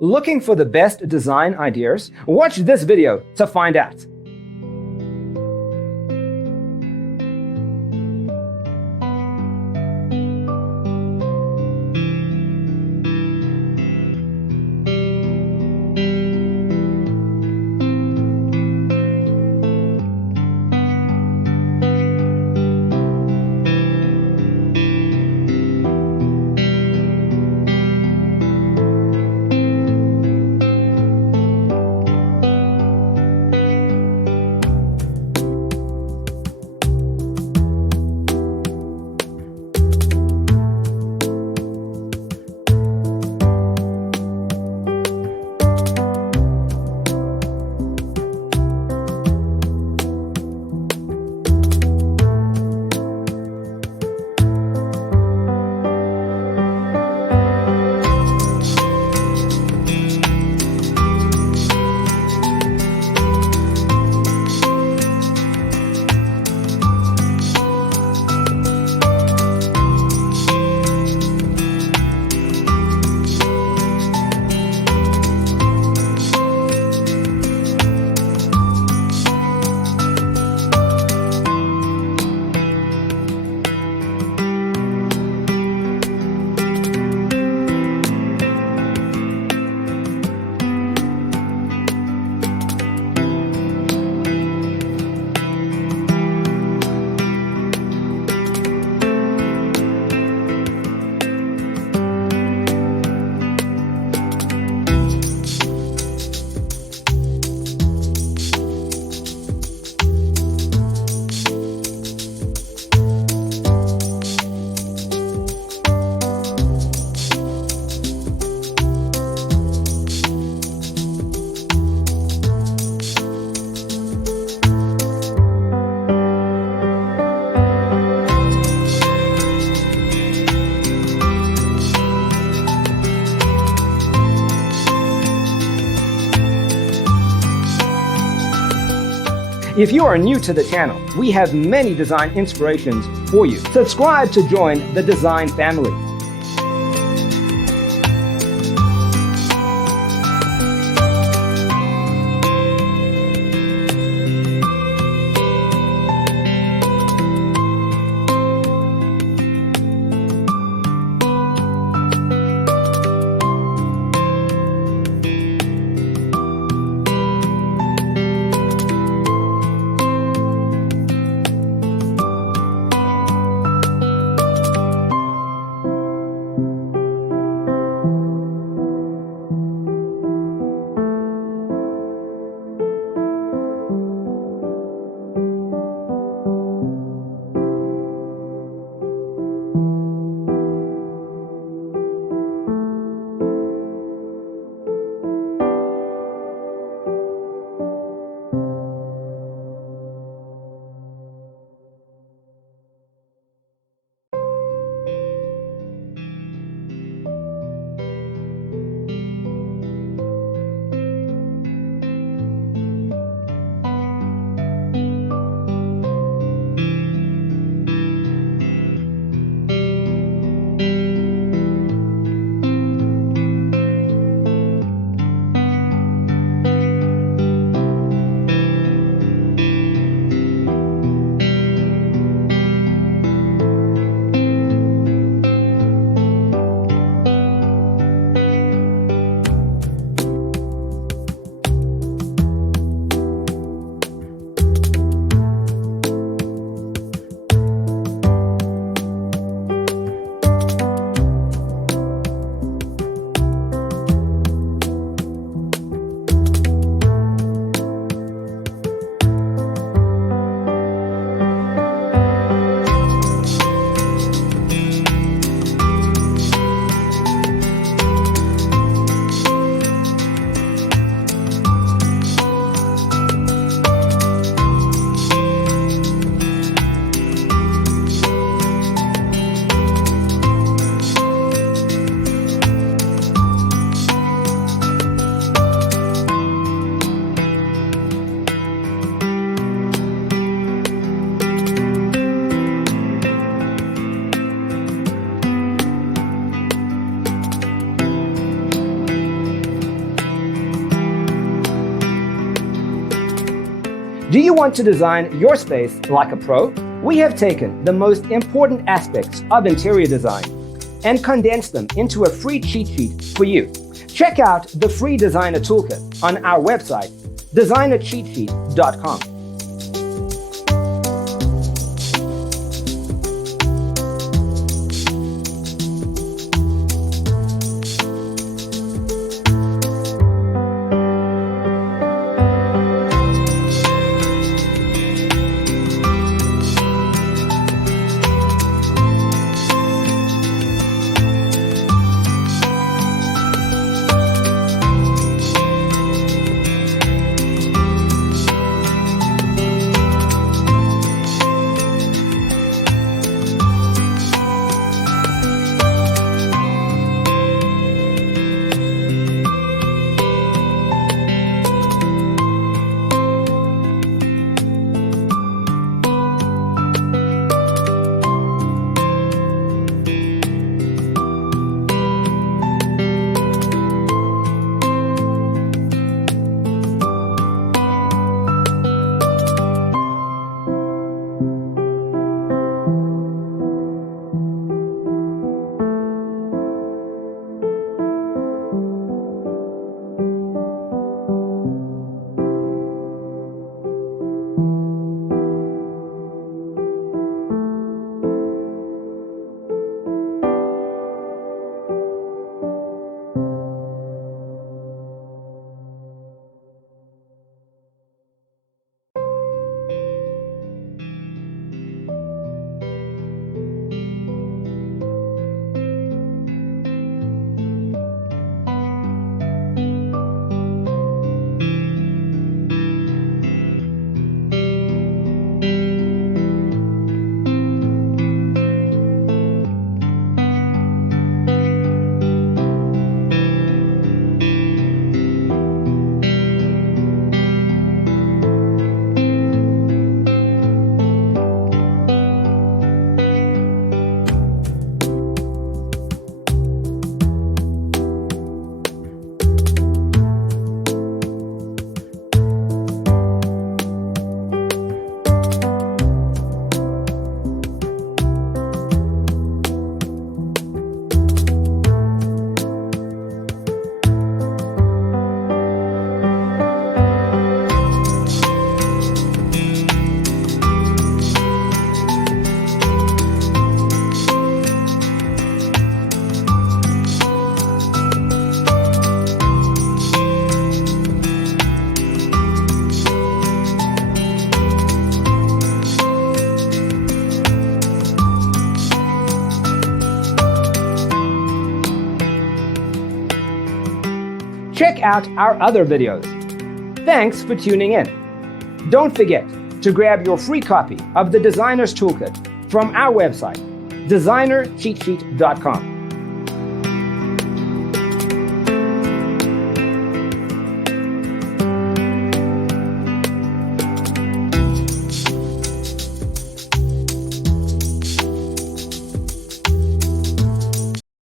Looking for the best design ideas? Watch this video to find out. If you are new to the channel, we have many design inspirations for you. Subscribe to join the design family. Do you want to design your space like a pro? We have taken the most important aspects of interior design and condensed them into a free cheat sheet for you. Check out the free designer toolkit on our website, designercheatsheet.com. Check out our other videos. Thanks for tuning in. Don't forget to grab your free copy of the Designer's Toolkit from our website, designercheatsheet.com.